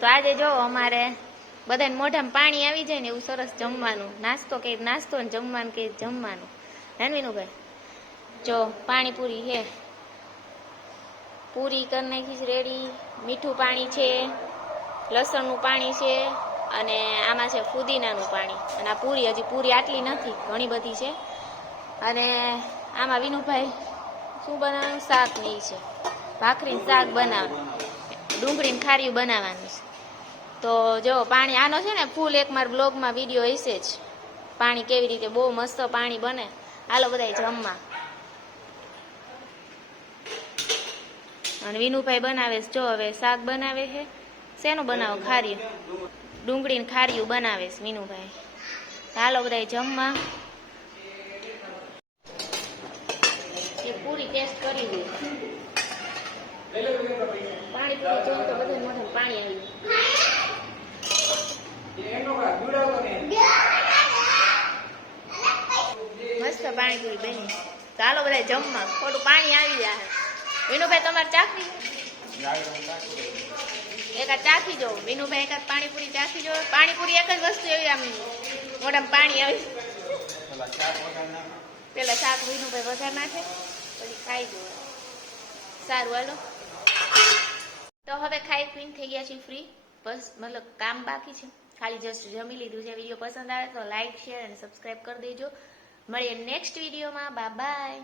તો આજે જો અમારે બધાને મોઢામાં પાણી આવી જાય ને એવું સરસ જમવાનું, નાસ્તો કે નાસ્તો ને જમવાનું કે જમવાનું. નાનવીનુભાઈ જો પાણીપુરી છે, પૂરી કરી નાખી રેડી, મીઠું પાણી છે, લસણનું પાણી છે, અને આમાં છે ફુદીનાનું પાણી. અને આ પૂરી, હજી પૂરી આટલી નથી, ઘણી બધી છે. અને આમાં વિનુભાઈ શું બનાવવાનું, શાક નહીં છે, ભાખરીને શાક બનાવવાનું, ડુંગળીને ખાર્યું બનાવવાનું છે. તો જો પાણી આનો છે ને ફૂલ એક મારા બ્લોગમાં વિડીયો હશે જ, પાણી કેવી રીતે બહુ મસ્ત પાણી બને. હાલો બધાય જમવા. અને વિનુભાઈ બનાવે છે, જો હવે શાક બનાવે છે. શેનું બનાવો, ખાર્યું, ડુંગળીને ખાર્યું બનાવે છે વિનુભાઈ. હાલો બધાય જમવા. એ પૂરી ટેસ્ટ કરી દે. પાણી પૂરી જોઈને તો બધા મોઢામાં પાણી આવી મસ્ત પાણીપુરી બની. ચાલો બધા જમવા, થોડું પાણી આવી જાય. વિનુભાઈ તમારે ચાખવી, એકાદ ચાખી જો. વિનુભાઈ એકાદ પાણીપુરી ચાખી જો. પાણીપુરી એક જ વસ્તુ એવી આમ મોઢામાં પાણી આવી. પેલા શાક વિનુભાઈ વધારે નાખે, પછી ખાઈ જો. સારું હાલો. તો હવે ખાઈ પીને થઈ ગયા છીએ ફ્રી. બસ મતલબ કામ બાકી છે, ખાલી જસ્ટ જમી લીધું છે. વિડીયો પસંદ આવે તો લાઈક, શેર અને સબસ્ક્રાઈબ કરી દેજો. મળીએ નેક્સ્ટ વિડીયોમાં. Bye bye.